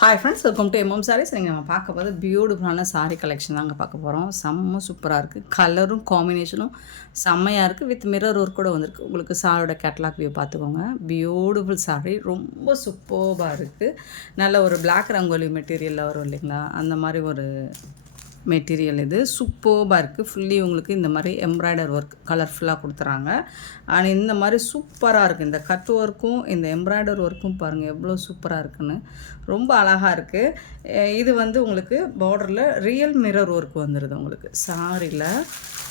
Hi friends, welcome to M M saris. நீங்கள் நம்ம பார்க்க போது பியூட்டிஃபுல்லான சாரீ கலெக்ஷன் தாங்க பார்க்க போகிறோம். செம்ம சூப்பராக இருக்குது. கலரும் காம்பினேஷனும் செம்மையாக இருக்குது. வித் மிரர் ஒர்க் கூட வந்திருக்கு. உங்களுக்கு சாரியோட கேட்லாக் வியூ பார்த்துக்கோங்க. பியூட்டிஃபுல் சாரீ, ரொம்ப சூப்பராக இருக்குது. நல்ல ஒரு பிளாக் ரங்கோலி மெட்டீரியலில் வரும் இல்லைங்களா, அந்த மாதிரி ஒரு மெட்டீரியல் இது. சூப்பராக இருக்குது. ஃபுல்லி உங்களுக்கு இந்த மாதிரி எம்ப்ராய்டர் ஒர்க் கலர்ஃபுல்லாக கொடுத்துறாங்க. அண்ட் இந்த மாதிரி சூப்பராக இருக்குது. இந்த கட் ஒர்க்கும் இந்த எம்ப்ராய்டர் ஒர்க்கும் பாருங்கள் எவ்வளோ சூப்பராக இருக்குன்னு. ரொம்ப அழகாக இருக்குது. இது வந்து உங்களுக்கு பார்டரில் ரியல் மிரர் ஒர்க் வந்துடுது. உங்களுக்கு சாரியில்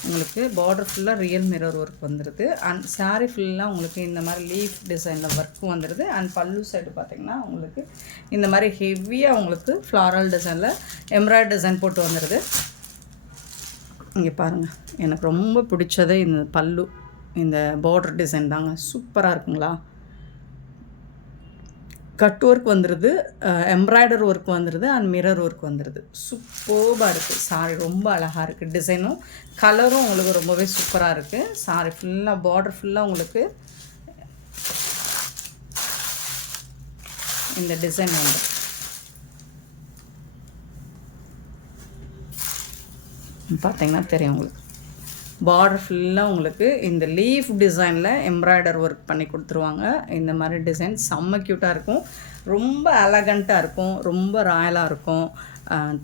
உங்களுக்கு பார்டர் ஃபுல்லாக ரியல் மிரர் ஒர்க் வந்துடுது. அண்ட் சாரீ ஃபுல்லாக உங்களுக்கு இந்த மாதிரி லீஃப் டிசைனில் ஒர்க்கும் வந்துடுது. அண்ட் பல்லு சைடு பார்த்திங்கன்னா உங்களுக்கு இந்த மாதிரி ஹெவியாக உங்களுக்கு ஃப்ளாரல் டிசைனில் எம்ப்ராய்டரி டிசைன் போட்டு வந்துடுது. இங்கே பாருங்கள், எனக்கு ரொம்ப பிடிச்சதே இந்த பல்லு, இந்த பார்டர் டிசைன் தாங்க. சூப்பராக இருக்குங்களா. கட் ஒர்க் வந்துடுது, எம்ப்ராய்டர் ஒர்க் வந்துடுது, அண்ட் மிரர் ஒர்க் வந்துடுது. சூப்பராக இருக்குது சாரி. ரொம்ப அழகாக இருக்குது. டிசைனும் கலரும் உங்களுக்கு ரொம்பவே சூப்பராக இருக்குது. சாரி ஃபுல்லாக பார்டர் ஃபுல்லாக உங்களுக்கு இந்த டிசைன் வந்து பார்த்தீங்கன்னா தெரியும் உங்களுக்கு. பார்டர் ஃபுல்லாக உங்களுக்கு இந்த லீஃப் டிசைனில் எம்ப்ராய்டர் ஒர்க் பண்ணி கொடுத்துருவாங்க. இந்த மாதிரி டிசைன் செம்ம க்யூட்டாக இருக்கும். ரொம்ப எலகண்ட்டாக இருக்கும். ரொம்ப ராயலாக இருக்கும்.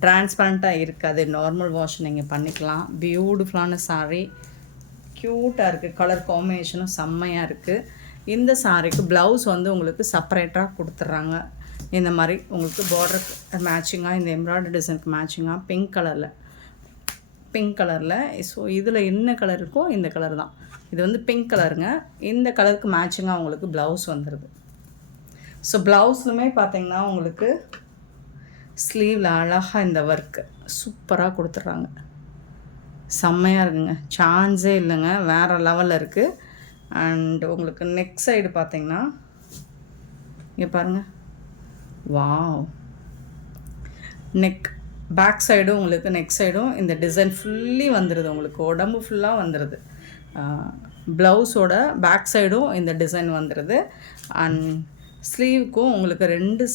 டிரான்ஸ்பரண்ட்டாக இருக்காது. நார்மல் வாஷ் நீங்கள் பண்ணிக்கலாம். பியூட்டிஃபுல்லான சாரீ, க்யூட்டாக இருக்குது. கலர் காம்பினேஷனும் செம்மையாக இருக்குது. இந்த சாரீக்கு ப்ளவுஸ் வந்து உங்களுக்கு செப்பரேட்டாக கொடுத்துட்றாங்க. இந்த மாதிரி உங்களுக்கு பார்டருக்கு மேட்சிங்காக, இந்த எம்ப்ராய்டரி டிசைனுக்கு மேட்சிங்காக பிங்க் கலரில். ஸோ இதில் என்ன கலர் இருக்கோ இந்த கலர் தான். இது வந்து பிங்க் கலருங்க. இந்த கலருக்கு மேட்சிங்காக உங்களுக்கு ப்ளவுஸ் வந்துடுது. ஸோ ப்ளவுஸ்லுமே பார்த்திங்கன்னா உங்களுக்கு ஸ்லீவில் அழகாக இந்த ஒர்க்கு சூப்பராக கொடுத்துட்றாங்க. செம்மையாக இருக்குங்க. சான்ஸே இல்லைங்க. வேறு லெவலில் இருக்குது. அண்ட் உங்களுக்கு நெக் சைடு பார்த்திங்கன்னா இங்கே பாருங்கள். வாவ். நெக் பேக் சைடும் உங்களுக்கு நெக் சைடும் இந்த டிசைன் ஃபுல்லி வந்துடுது. உங்களுக்கு உடம்பு ஃபுல்லாக வந்துடுது. ப்ளவுஸோட பேக் சைடும் இந்த டிசைன் வந்துடுது. அண்ட் ஸ்லீவுக்கும் உங்களுக்கு ரெண்டு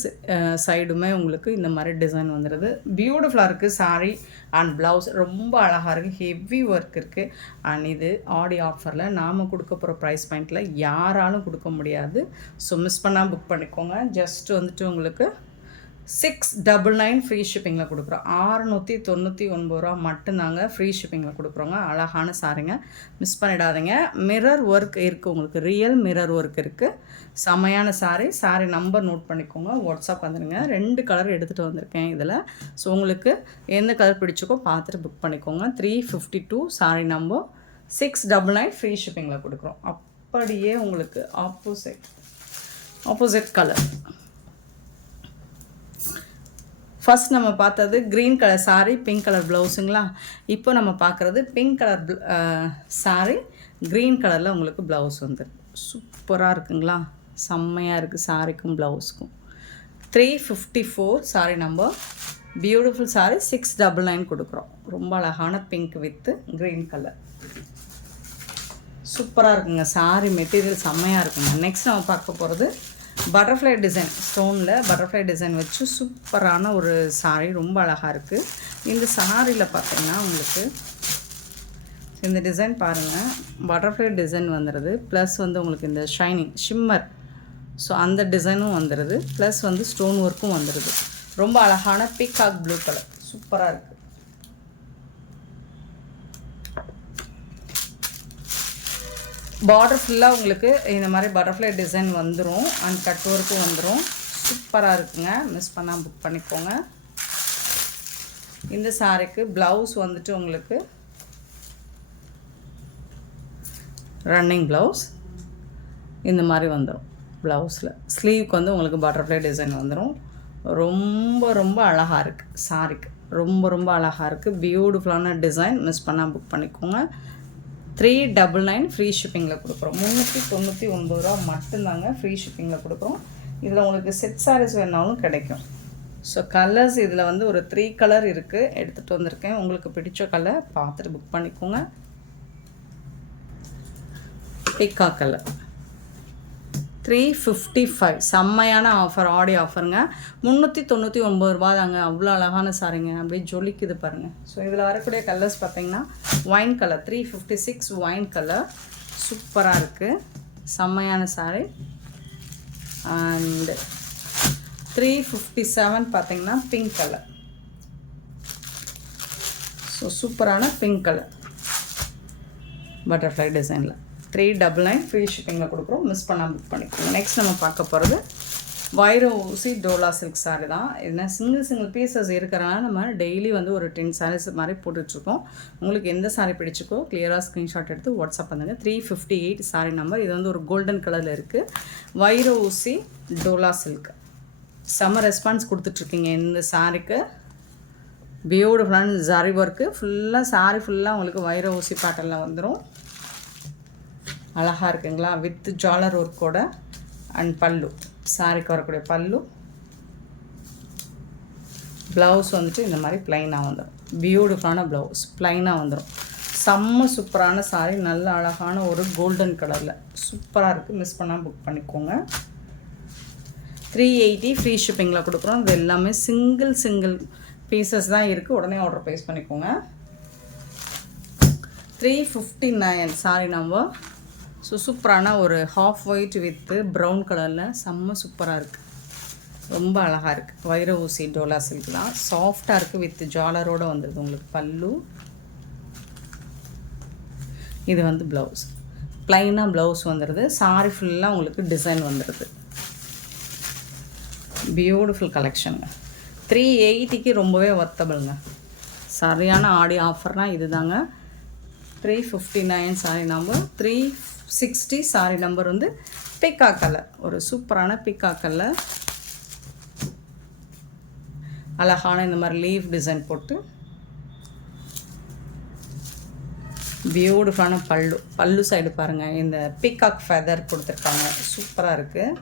சைடுமே உங்களுக்கு இந்த மாதிரி டிசைன் வந்துடுது. பியூட்டிஃபுல்லாக இருக்குது சாரீ. அண்ட் ப்ளவுஸ் ரொம்ப அழகாக இருக்குது. ஹெவி ஒர்க் இருக்குது. அண்ட் இது ஆடி ஆஃபரில் நாம் கொடுக்க போகிற ப்ரைஸ் பாயிண்ட்டில் யாராலும் கொடுக்க முடியாது. ஸோ மிஸ் பண்ணால் புக் பண்ணிக்கோங்க. ஜஸ்ட் வந்துட்டு உங்களுக்கு 699 ஃப்ரீ ஷிப்பிங்கில் கொடுக்குறோம். 699 ரூபா மட்டும்தாங்க ஃப்ரீ ஷிப்பிங்கில் கொடுக்குறோங்க. அழகான சாரிங்க, மிஸ் பண்ணிடாதீங்க. மிரர் ஒர்க் இருக்குது. உங்களுக்கு ரியல் மிரர் ஒர்க் இருக்குது. செமையான சாரி நம்பர் நோட் பண்ணிக்கோங்க. வாட்ஸ்அப் வந்துடுங்க. 2 கலர் எடுத்துகிட்டு வந்திருக்கேன் இதில். ஸோ உங்களுக்கு எந்த கலர் பிடிச்சிக்கோ பார்த்துட்டு புக் பண்ணிக்கோங்க. 352 சாரி நம்பர் 699 ஃப்ரீ ஷிப்பிங்கில் கொடுக்குறோம். அப்படியே உங்களுக்கு ஆப்போசிட் கலர். ஃபஸ்ட் நம்ம பார்த்தது green colour sari, pink colour ப்ளவுஸுங்களா. இப்போ நம்ம பார்க்குறது பிங்க் கலர் சாரீ, க்ரீன் கலரில் உங்களுக்கு ப்ளவுஸ் வந்துடுது. சூப்பராக இருக்குங்களா. செம்மையாக இருக்குது சாரிக்கும் ப்ளவுஸுக்கும். 354 சாரீ நம்பர். பியூட்டிஃபுல் சாரீ 699 கொடுக்குறோம். ரொம்ப அழகான பிங்க் வித்து க்ரீன் கலர். சூப்பராக இருக்குங்க. சாரீ மெட்டீரியல் செம்மையாக இருக்குங்க. நெக்ஸ்ட் நம்ம பார்க்க போகிறது பட்டர்ஃப்ளை டிசைன், ஸ்டோனில் பட்டர்ஃப்ளை டிசைன் வச்சு சூப்பரான ஒரு சாரீ. ரொம்ப அழகாக இருக்குது. இந்த சாரியில் பார்த்தீங்கன்னா உங்களுக்கு இந்த டிசைன் பாருங்கள். பட்டர்ஃப்ளை டிசைன் வந்துடுது. ப்ளஸ் வந்து உங்களுக்கு இந்த ஷைனிங் ஷிம்மர், ஸோ அந்த டிசைனும் வந்துடுது. ப்ளஸ் வந்து ஸ்டோன் ஒர்க்கும் வந்துடுது. ரொம்ப அழகான பீகாக் ப்ளூ கலர். சூப்பராக இருக்குது. பார்டர் ஃபுல்லாக உங்களுக்கு இந்த மாதிரி பட்டர்ஃப்ளை டிசைன் வந்துடும். அண்ட் கட் ஒர்க்கும் வந்துடும். சூப்பராக இருக்குங்க. மிஸ் பண்ணால் புக் பண்ணிக்கோங்க. இந்த சாரிக்கு ப்ளவுஸ் வந்துட்டு உங்களுக்கு ரன்னிங் ப்ளவுஸ் இந்த மாதிரி வந்துடும். ப்ளவுஸில் ஸ்லீவுக்கு வந்து உங்களுக்கு பட்டர்ஃப்ளை டிசைன் வந்துடும். ரொம்ப அழகாக இருக்குது சாரிக்கு. ரொம்ப அழகாக இருக்குது. பியூட்டிஃபுல்லான டிசைன். மிஸ் பண்ணால் புக் பண்ணிக்கோங்க. 399 ஃப்ரீ ஷிப்பிங்கில் கொடுக்குறோம். 399 ரூபா மட்டும்தாங்க ஃப்ரீ ஷிப்பிங்கில் கொடுக்குறோம். இதில் உங்களுக்கு செட் சாரீஸ் வேணாலும் கிடைக்கும். ஸோ கலர்ஸ் இதில் வந்து ஒரு 3 கலர் இருக்குது, எடுத்துகிட்டு வந்திருக்கேன். உங்களுக்கு பிடிச்ச கலர் பார்த்துட்டு புக் பண்ணிக்கோங்க. பீகாக் கலர் 355 செம்மையான ஆஃபர், ஆடி ஆஃபருங்க. 399 ரூபா தாங்க. அவ்வளோ அழகான சாரிங்க, அப்படியே ஜொலிக்குது பாருங்கள். ஸோ இதில் வரக்கூடிய கலர்ஸ் பார்த்தீங்கன்னா ஒயின் கலர் 356 ஒயின் கலர் சூப்பராக இருக்குது, செம்மையான சாரி. அண்டு 357 பார்த்தீங்கன்னா பிங்க் கலர். ஸோ சூப்பரான பிங்க் கலர் பட்டர்ஃப்ளை டிசைனில் 399 ஃப்ரீ ஷிப்பிங்கில் கொடுக்குறோம். மிஸ் பண்ணால் புக் பண்ணிக்கோங்க. நெக்ஸ்ட் நம்ம பார்க்க போகிறது வைர ஊசி டோலா சில்க் சாரி தான். இதுனா சிங்கிள் பீசஸ் இருக்கிறனால நம்ம டெய்லி வந்து ஒரு 10 சாரீஸ் மாதிரி போட்டுட்ருக்கோம். உங்களுக்கு எந்த சாரீ பிடிச்சிக்கோ கிளியராக ஸ்க்ரீன்ஷாட் எடுத்து வாட்ஸ்அப் பண்ணுங்கள். 358 சாரீ நம்பர். இது வந்து ஒரு கோல்டன் கலரில் இருக்குது. வைர ஊசி டோலா சில்க் செம்ம ரெஸ்பான்ஸ் கொடுத்துட்ருக்கீங்க இந்த சாரீக்கு. பியூட்டிஃபுல்லான ஜரி ஒர்க்கு ஃபுல்லாக சாரீ ஃபுல்லாக உங்களுக்கு வைர ஊசி பேட்டர்னில் வந்துடும். அழகாக இருக்குங்களா, வித் ஜாலர் ஒர்க்கோட. அண்ட் பல்லு, சாரிக்கு வரக்கூடிய பல்லு. ப்ளவுஸ் வந்துட்டு இந்த மாதிரி ப்ளைனாக வந்துடும். பியூட்டிஃபுல்லான ப்ளவுஸ் ப்ளைனாக வந்துடும். செம்ம சூப்பரான சாரி, நல்ல அழகான ஒரு கோல்டன் கலரில் சூப்பராக இருக்குது. மிஸ் பண்ணால் புக் பண்ணிக்கோங்க. 380 ஃப்ரீ ஷிப்பிங்கில் கொடுக்குறோம். இது எல்லாமே சிங்கிள் பீசஸ் தான் இருக்குது. உடனே ஆர்டர் ப்ளேஸ் பண்ணிக்கோங்க. 359 சாரி நம்பர். ஸோ சூப்பரான ஒரு ஹாஃப் ஒயிட் வித்து ப்ரௌன் கலரில் செம்ம சூப்பராக இருக்குது, ரொம்ப அழகாக இருக்குது. வைர ஊசி டோலா சில்க் தான், சாஃப்டாக இருக்குது. வித் ஜாலரோடு வந்துடுது உங்களுக்கு பல்லு. இது வந்து ப்ளவுஸ் ப்ளைனாக ப்ளவுஸ் வந்துடுது. சாரி ஃபுல்லாக உங்களுக்கு டிசைன் வந்துடுது. பியூட்டிஃபுல் கலெக்ஷனுங்க. 380க்கு ரொம்பவே ஒர்த்தபிளுங்க. சரியான ஆடி ஆஃபர்னால் இது தாங்க. 359 சாரி நம்பர். 360 சாரி நம்பர் வந்து பிக்கா கலர், ஒரு சூப்பரான பிக்கா கலர். அழகான இந்த மாதிரி லீவ் டிசைன் போட்டு பியூட்டிஃபுல்லான பல்லு சைடு பாருங்கள், இந்த பிக்காக் ஃபெதர் கொடுத்துருக்காங்க, சூப்பராக இருக்குது.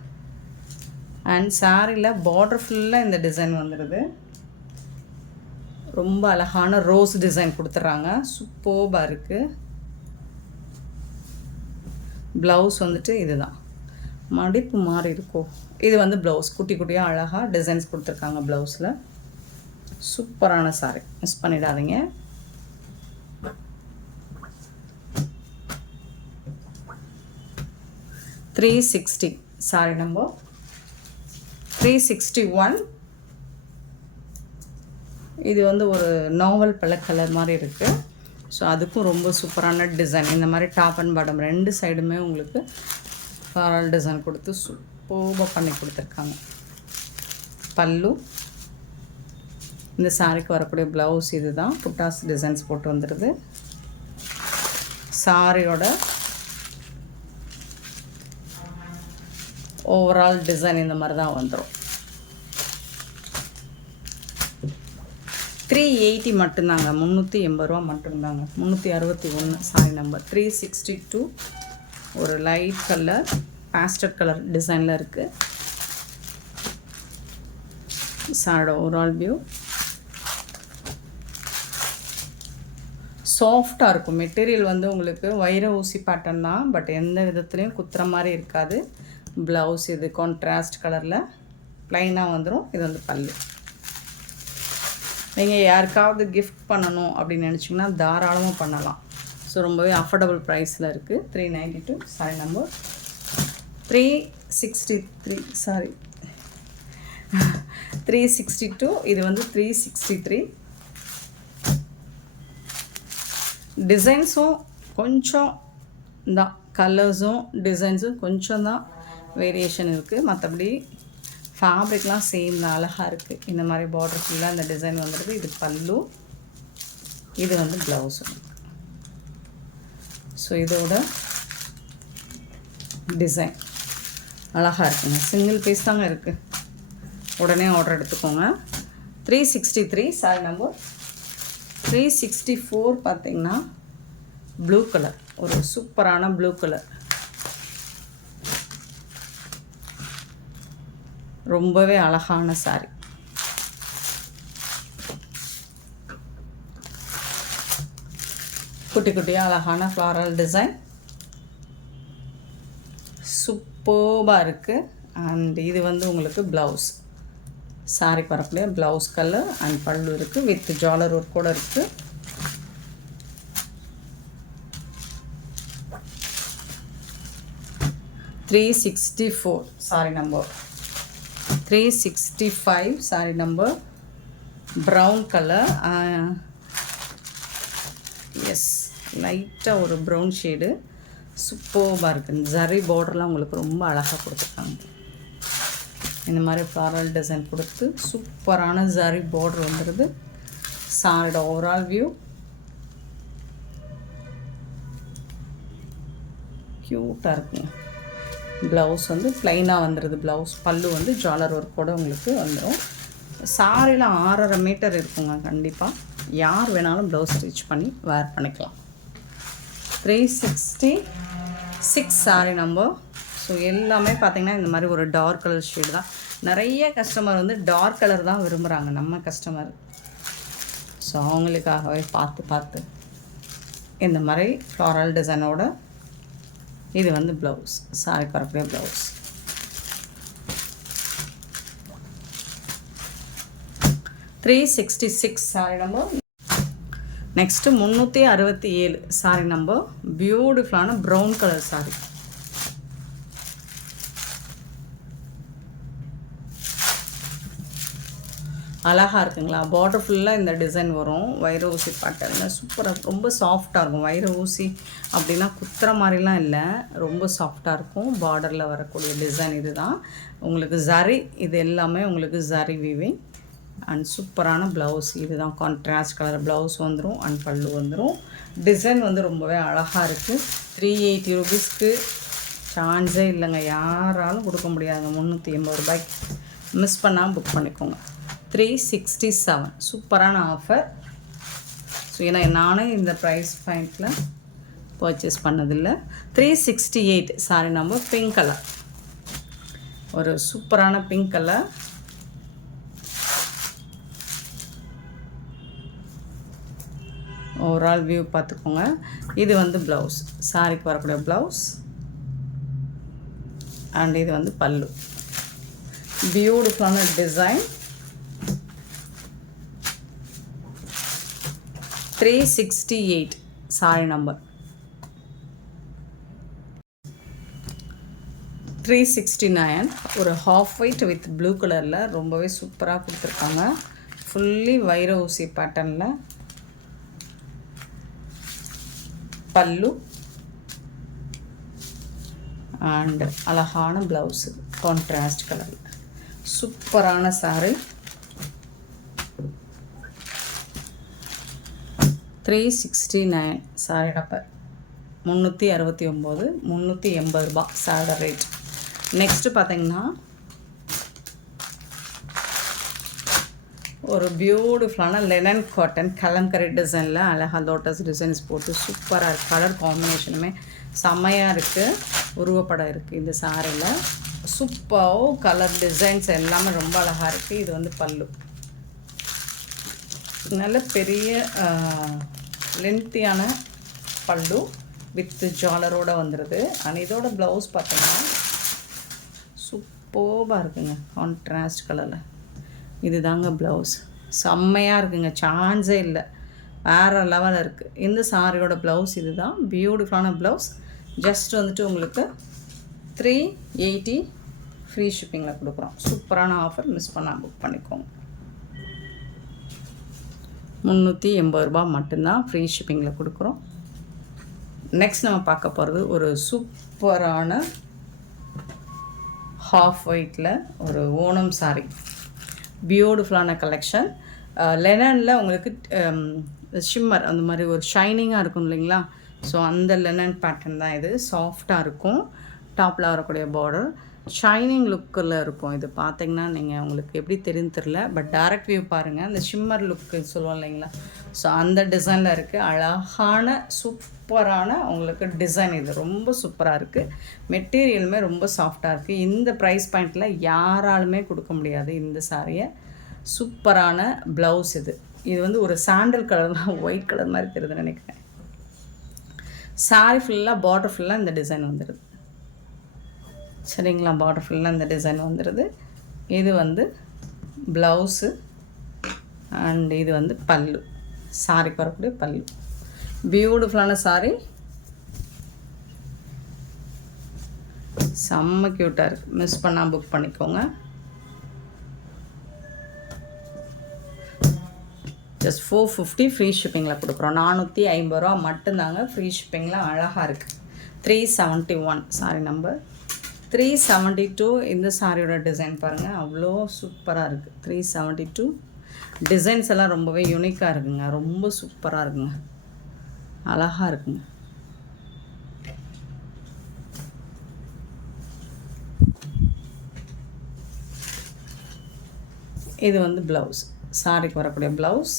அண்ட் சாரியில் பார்டர் ஃபுல்லாக இந்த டிசைன் வந்துடுது. ரொம்ப அழகான ரோஸ் டிசைன் கொடுத்துட்றாங்க, சூப்பராக இருக்குது. ப்ளவுஸ் வந்துட்டு இதுதான், மடிப்பு மாதிரி இருக்கும். இது வந்து ப்ளவுஸ் குட்டி குட்டியாக அழகாக டிசைன்ஸ் கொடுத்துருக்காங்க ப்ளவுஸில். சூப்பரான சாரி, மிஸ் பண்ணிடாதீங்க. $360 சாரி நம்பர். 361 இது வந்து ஒரு நாவல் பல கலர் மாதிரி இருக்குது. ஸோ அதுக்கும் ரொம்ப சூப்பரான டிசைன். இந்த மாதிரி டாப் அண்ட் பாட்டம் ரெண்டு சைடுமே உங்களுக்கு ஃப்ளாரல் டிசைன் கொடுத்து சூப்பராக பண்ணி கொடுத்துருக்காங்க. பல்லு, இந்த சாரிக்கு வரக்கூடிய ப்ளவுஸ் இது தான், புட்டாஸ் டிசைன்ஸ் போட்டு வந்துடுது. சாரியோட ஓவரால் டிசைன் இந்த மாதிரி தான் வந்துடும். 380 மட்டும்தாங்க, 380 ரூபா மட்டும்தாங்க. 361 சாரி நம்பர். 362 ஒரு லைட் கலர் பாஸ்டர் கலர் டிசைனில் இருக்குது. சாரோட ஓவரால் வியூ சாஃப்டாக இருக்கும். மெட்டீரியல் வந்து உங்களுக்கு வைர ஊசி பேட்டர்ன் தான், பட் எந்த விதத்துலேயும் குத்துற மாதிரி இருக்காது. ப்ளவுஸ் இது கான்ட்ராஸ்ட் கலரில் ப்ளைனாக வந்துடும். இது வந்து பல்லு. நீங்கள் யாருக்காவது கிஃப்ட் பண்ணணும் அப்படின்னு நினச்சிங்கன்னா தாராளமாக பண்ணலாம். ஸோ ரொம்பவே அஃபோர்டபுள் ப்ரைஸில் இருக்குது. 392 சாரி நம்பர். 363 சாரி 362 இது வந்து 363. டிசைன்ஸும் கொஞ்சம் தான், கலர்ஸும் டிசைன்ஸும் கொஞ்சம் தான் வேரியேஷன் இருக்குது. மற்றபடி ஃபேப்ரிக்லாம் சேம் தான், அழகாக இருக்குது. இந்த மாதிரி பார்டர் ஃபுல்லாக இந்த டிசைன் வந்துடுது. இது பல்லு, இது வந்து ப்ளவுஸு. ஸோ இதோட டிசைன் அழகாக இருக்குங்க. சிங்கிள் பீஸ் தாங்க இருக்குது, உடனே ஆர்டர் எடுத்துக்கோங்க. 363 சாரி நம்பர். 364 பார்த்தீங்கன்னா ப்ளூ கலர், ஒரு சூப்பரான ப்ளூ கலர், ரொம்பவே அழகான சாரி. குட்டி குட்டியாக அழகான ஃப்ளாரல் டிசைன், சூப்பர் சூப்பராக இருக்குது. அண்ட் இது வந்து உங்களுக்கு ப்ளவுஸ், சாரிக்கு வரக்கூடிய ப்ளவுஸ் கலர் அண்ட் பல்லு இருக்குது, வித் ஜாலர் ஒர்க் கூட இருக்குது. $364 sari number 365 sari number brown colour. Yes, லைட்டாக ஒரு ப்ரௌன் ஷேடு, சூப்பராக இருக்குது. ஜரி பார்டர்லாம் உங்களுக்கு ரொம்ப அழகாக கொடுத்துருக்காங்க. இந்த மாதிரி ஃப்ளாரல் டிசைன் கொடுத்து சூப்பரான ஜரி பார்டர் வந்துடுது. சாரியோட ஓவரால் வியூ க்யூட்டாக இருக்குங்க. ப்ளவுஸ் வந்து ப்ளைனாக வந்துடுது. ப்ளவுஸ் பல்லு வந்து ஜாலர் ஒர்க்கோடு உங்களுக்கு வந்துடும். சாரியில் 6.5 மீட்டர் இருக்குங்க. கண்டிப்பாக யார் வேணாலும் ப்ளவுஸ் ஸ்டிச் பண்ணி வேர் பண்ணிக்கலாம். 366 சாரி நம்பர். ஸோ எல்லாமே பார்த்திங்கன்னா இந்த மாதிரி ஒரு டார்க் கலர் ஷேடு தான். நிறைய கஸ்டமர் வந்து டார்க் கலர் தான் விரும்புகிறாங்க நம்ம கஸ்டமர். ஸோ அவங்களுக்காகவே பார்த்து இந்த மாதிரி ஃப்ளாரல் டிசைனோட இது வந்து ப்ளவுஸ், சாரி வரக்கூடிய blouse. $366 sorry number. Next 367 sorry number. பியூட்டிஃபுல்லான ப்ரௌன் கலர் சாரி. அழகாக இருக்குங்களா? பார்டர் ஃபுல்லாக இந்த டிசைன் வரும். வைர ஊசி பேட்டர்னில் சூப்பராக, ரொம்ப சாஃப்டாக இருக்கும். வைர ஊசி அப்படின்னா குத்துற மாதிரிலாம் இல்லை, ரொம்ப சாஃப்டாக இருக்கும். பார்டரில் வரக்கூடிய டிசைன் இது தான் உங்களுக்கு. ஜரி இது எல்லாமே உங்களுக்கு ஜரி வீவிங் அண்ட் சூப்பரான ப்ளவுஸ். இது தான் கான்ட்ராஸ்ட் கலர் ப்ளவுஸ் வந்துடும் அண்ட் பல்லு வந்துடும். டிசைன் வந்து ரொம்பவே அழகாக இருக்குது. 380 ரூபீஸ்க்கு சான்ஸே இல்லைங்க, யாராலும் கொடுக்க முடியாதுங்க. 380 ரூபாய்க்கு மிஸ் பண்ணாமல் புக் பண்ணிக்கோங்க. 367 சூப்பரான ஆஃபர். ஸோ ஏன்னா நானே இந்த ப்ரைஸ் பாயிண்டில் பர்ச்சேஸ் பண்ணதில்லை. 368 சாரி நம்பர். பிங்க் கலர், ஒரு சூப்பரான பிங்க் கலர். ஓவரால் வியூ பார்த்துக்கோங்க. இது வந்து ப்ளவுஸ், சாரிக்கு வரக்கூடிய ப்ளவுஸ் அண்ட் இது வந்து பல்லு. பியூட்டிஃபுல்லான டிசைன். 368 sorry number. 369 ஒரு ஹாஃப் ஒயிட் வித் ப்ளூ கலரில் ரொம்பவே சூப்பராக கொடுத்துருக்காங்க. ஃபுல்லி வைர ஊசி பேட்டர்னில் பல்லு அண்ட் அழகான ப்ளவுஸு கான்ட்ராஸ்ட் கலரில் சூப்பரான சாரி. 369 sorry number. 369 380 ரூபா சாரி ரேட். நெக்ஸ்ட்டு பார்த்தீங்கன்னா ஒரு பியூட்டிஃபுல்லான லெனன் காட்டன் கலம்கரி டிசைனில் அழகாக லோட்டஸ் டிசைன்ஸ் போட்டு சூப்பராக இருக்குது. கலர் காம்பினேஷனுமே செம்மையாக இருக்குது. உருவப்படம் இருக்குது இந்த சாரியில். சூப்பராக கலர் டிசைன்ஸ் எல்லாமே ரொம்ப அழகாக இருக்குது. இது வந்து பல்லு, நல்ல பெரிய லென்த்தியான பல்லு வித் ஜாலரோடு வந்துடுது. அண்ட் இதோட ப்ளவுஸ் பார்த்தீங்கன்னா சூப்பராக இருக்குங்க, கான்ட்ராஸ்ட் கலரில். இது தாங்க ப்ளவுஸ், செம்மையாக இருக்குங்க, சான்ஸே இல்லை, வேறு லெவலில் இருக்குது. இந்த சாரியோட ப்ளவுஸ் இது தான். பியூட்டிஃபுல்லான ப்ளவுஸ். ஜஸ்ட் வந்துட்டு உங்களுக்கு 380 ஃப்ரீ ஷிப்பிங்கில் கொடுக்குறோம். சூப்பரான ஆஃபர், மிஸ் பண்ணால் புக் பண்ணிக்கோங்க. 380 ரூபா மட்டும்தான் ஃப்ரீ ஷிப்பிங்கில் கொடுக்குறோம். நெக்ஸ்ட் நம்ம பார்க்க போகிறது ஒரு சூப்பரான ஹாஃப் ஒயிட்டில் ஒரு ஓணம் சாரி. பியூட்டிஃபுல்லான கலெக்ஷன். லெனனில் உங்களுக்கு ஷிம்மர் அந்த மாதிரி ஒரு ஷைனிங்காக இருக்கும் இல்லைங்களா? ஸோ அந்த லெனன் பேட்டர்ன் தான் இது. சாஃப்டாக இருக்கும். டாப்பில் வரக்கூடிய பார்டர் ஷைனிங் லுக்கில் இருக்கும். இது பார்த்திங்கன்னா நீங்கள் உங்களுக்கு எப்படி தெரியுன்னு தெரில, பட் டைரக்ட் வியூ பாருங்கள். அந்த ஷிம்மர் லுக்கு சொல்லுவோம் இல்லைங்களா? ஸோ அந்த டிசைனில் இருக்குது. அழகான சூப்பரான உங்களுக்கு டிசைன். இது ரொம்ப சூப்பராக இருக்குது. மெட்டீரியலுமே ரொம்ப சாஃப்டாக இருக்குது. இந்த ப்ரைஸ் பாயிண்டில் யாராலுமே கொடுக்க முடியாது இந்த சாரியை. சூப்பரான ப்ளவுஸ் இது. இது வந்து ஒரு சாண்டல் கலர் தான், ஒயிட் கலர் மாதிரி தெரியுதுன்னு நினைக்கிறேன். சாரி ஃபுல்லாக பார்டர் ஃபுல்லாக இந்த டிசைன் வந்துடுது. சரிங்களா. பார்டர் ஃபுல்லாக இந்த டிசைன் வந்துடுது. இது வந்து ப்ளவுஸு அண்ட் இது வந்து பல்லு, சாரிக்கு வரக்கூடிய பல்லு. பியூட்டிஃபுல்லான சாரி, செம்ம க்யூட்டாக இருக்குது. மிஸ் பண்ணால் புக் பண்ணிக்கோங்க. ஜஸ்ட் 450 ஃப்ரீ ஷிப்பிங்கில் கொடுக்குறோம். 450 ரூபா மட்டும்தாங்க. ஃப்ரீ ஷிப்பிங்கில் அழகாக இருக்குது. 371 சாரி நம்பர் 372. இந்த சாரியோட டிசைன் பாருங்கள், அவ்வளோ சூப்பராக இருக்குது. 372 டிசைன்ஸ் எல்லாம் ரொம்பவே யூனிக்காக இருக்குங்க. ரொம்ப சூப்பராக இருக்குங்க, அழகாக இருக்குங்க. இது வந்து ப்ளவுஸ், சாரிக்கு வரக்கூடிய ப்ளவுஸ்.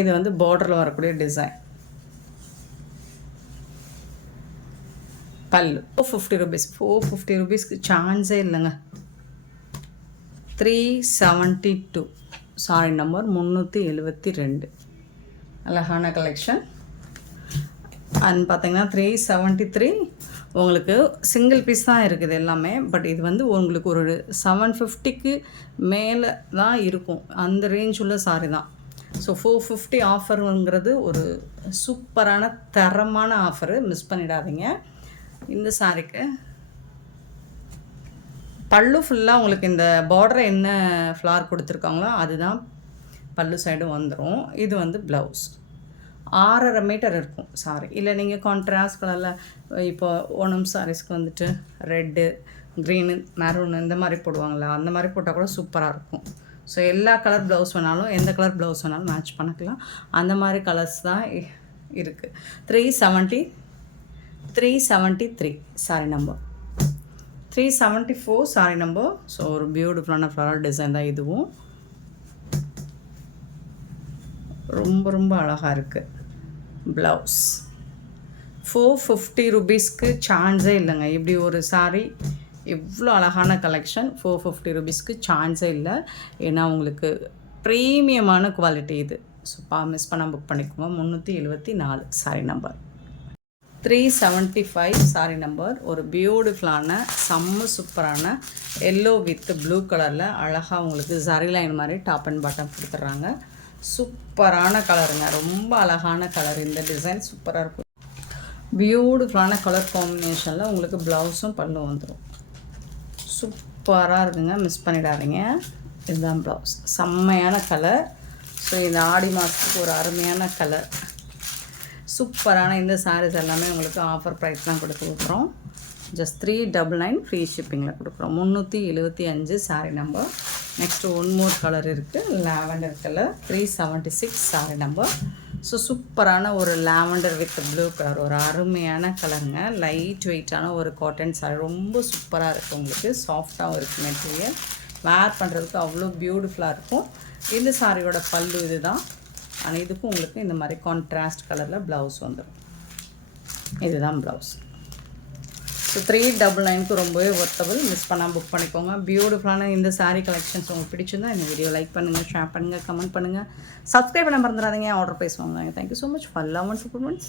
இது வந்து பார்டரில் வரக்கூடிய டிசைன். பல்லு 450 rupees. 450 rupeesக்கு சான்ஸே இல்லைங்க. 372 சாரி நம்பர் 372. அழகான கலெக்ஷன். அண்ட் பார்த்தீங்கன்னா 373 உங்களுக்கு சிங்கிள் பீஸ் தான் இருக்குது எல்லாமே. பட் இது வந்து உங்களுக்கு ஒரு 750க்கு மேலே தான் இருக்கும், அந்த ரேஞ்ச் உள்ள சாரி தான். ஸோ 450 ஆஃபருங்கிறது ஒரு சூப்பரான தரமான ஆஃபரு, மிஸ் பண்ணிடாதீங்க. இந்த சாரிக்கு பல்லு ஃபுல்லாக உங்களுக்கு இந்த பார்டரை என்ன ஃப்ளார் கொடுத்துருக்காங்களோ அதுதான் பல்லு சைடும் வந்துடும். இது வந்து ப்ளவுஸ் 6.5 மீட்டர் இருக்கும் சாரி. இல்லை நீங்கள் கான்ட்ராஸ்ட் கலரில் இப்போ ஓணம் சாரீஸ்க்கு வந்துட்டு ரெட்டு, க்ரீனு, மெரூனு இந்த மாதிரி போடுவாங்களா, அந்த மாதிரி போட்டால் கூட சூப்பராக இருக்கும். ஸோ எல்லா கலர் ப்ளவுஸ் வேணாலும், எந்த கலர் ப்ளவுஸ் வேணாலும் மேட்ச் பண்ணிக்கலாம். அந்த மாதிரி கலர்ஸ் தான் இருக்குது. 373 sorry number 374 sorry number. So ஒரு பியூட்டிஃபுல்லான ஃப்ளவர் டிசைன் தான் இதுவும். ரொம்ப ரொம்ப அழகாக இருக்குது. ப்ளவுஸ் 450 rupeesக்கு சான்ஸே இல்லைங்க. இப்படி ஒரு சாரி இவ்வளோ அழகான கலெக்ஷன் 450 rupeesக்கு சான்ஸே இல்லை. ஏன்னா உங்களுக்கு ப்ரீமியமான குவாலிட்டி இது. ஸோ மிஸ் பண்ணால் புக் பண்ணிக்கோங்க. 374 சாரி நம்பர் 375 சாரி நம்பர். ஒரு பியூட்டிஃபுல்லான செம்ம சூப்பரான எல்லோ வித் ப்ளூ கலரில் அழகாக உங்களுக்கு ஜரி லைன் மாதிரி டாப் அண்ட் பாட்டம் கொடுத்துட்றாங்க. சூப்பரான கலருங்க, ரொம்ப அழகான கலர். இந்த டிசைன் சூப்பராக இருக்கும். பியூட்டிஃபுல்லான கலர் காம்பினேஷனில் உங்களுக்கு ப்ளவுஸும் பல்லும் வந்துடும். சூப்பராக இருக்குங்க, மிஸ் பண்ணிடாதீங்க. இதுதான் ப்ளவுஸ், செம்மையான கலர். ஸோ இந்த ஆடி மாதத்துக்கு ஒரு அருமையான கலர். சூப்பரான இந்த சாரீஸ் எல்லாமே உங்களுக்கு ஆஃபர் ப்ரைஸ் தான் கொடுக்குறோம். ஜஸ்ட் 399 ஃப்ரீ ஷிப்பிங்கில் கொடுக்குறோம். 375 sari number. Next one more colour இருக்குது, lavender colour 376 sari number. So சூப்பரான ஒரு லாவெண்டர் வித் ப்ளூ கலர், ஒரு அருமையான கலருங்க. லைட் வெயிட்டான ஒரு காட்டன் சாரீ, ரொம்ப சூப்பராக இருக்குது. உங்களுக்கு சாஃப்டாகவும் இருக்குது மெட்டீரியல், வேர் பண்ணுறதுக்கு அவ்வளோ பியூட்டிஃபுல்லாக இருக்கும். இந்த சாரியோட பல்லு இது தான். ஆனால் இதுக்கும் உங்களுக்கு இந்த மாதிரி கான்ட்ராஸ்ட் கலரில் ப்ளவுஸ் வந்துடும். இதுதான் ப்ளவுஸ். ஸோ 399க்கு ரொம்பவே ஒர்த்தபிள், மிஸ் பண்ணால் புக் பண்ணிக்கோங்க. பியூட்டிஃபுல்லான இந்த சாரீ கலெக்ஷன்ஸ் உங்களுக்கு பிடிச்சிருந்தா இந்த வீடியோ லைக் பண்ணுங்கள், ஷேர் பண்ணுங்கள், கமெண்ட் பண்ணுங்கள், சப்ஸ்கிரைப் பண்ண மறந்துடாதீங்க. ஆர்டர் ப்ரைஸ் வாங்குவாங்க. Thank you so much for love and support.